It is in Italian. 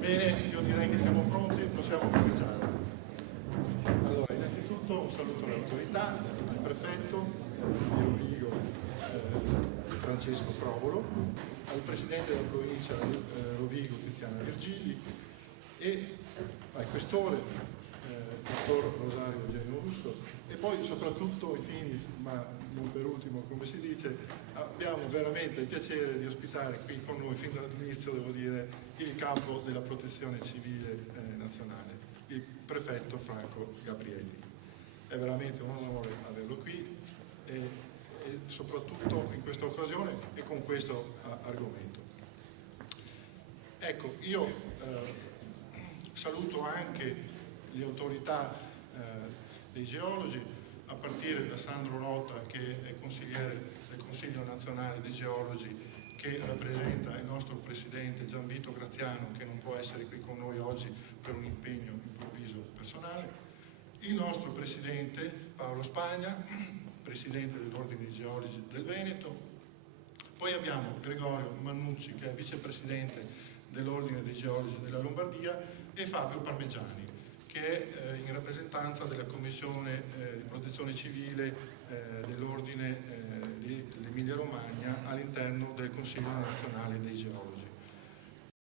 Bene, io direi che siamo pronti, possiamo cominciare. Allora, innanzitutto un saluto alle autorità, al prefetto di Rovigo, Francesco Provolo, al presidente della provincia Rovigo, Tiziana Virgili, e al questore, dottor Rosario Eugenio Russo, e poi soprattutto in finis, ma non per ultimo come si dice, abbiamo veramente il piacere di ospitare qui con noi fin dall'inizio, devo dire, il capo della protezione civile nazionale, il prefetto Franco Gabrielli. È veramente un onore averlo qui e soprattutto in questa occasione e con questo argomento. Ecco, io saluto anche le autorità dei geologi, a partire da Sandro Rota, che è consigliere del Consiglio Nazionale dei Geologi, che rappresenta il nostro presidente Gianvito Graziano, che non può essere qui con noi oggi per un impegno improvviso personale, il nostro presidente Paolo Spagna, presidente dell'Ordine dei Geologi del Veneto, poi abbiamo Gregorio Mannucci, che è vicepresidente dell'Ordine dei Geologi della Lombardia, e Fabio Parmigiani, che è in rappresentanza della Commissione di Protezione Civile dell'Ordine dell'Emilia Romagna all'interno del Consiglio Nazionale dei Geologi.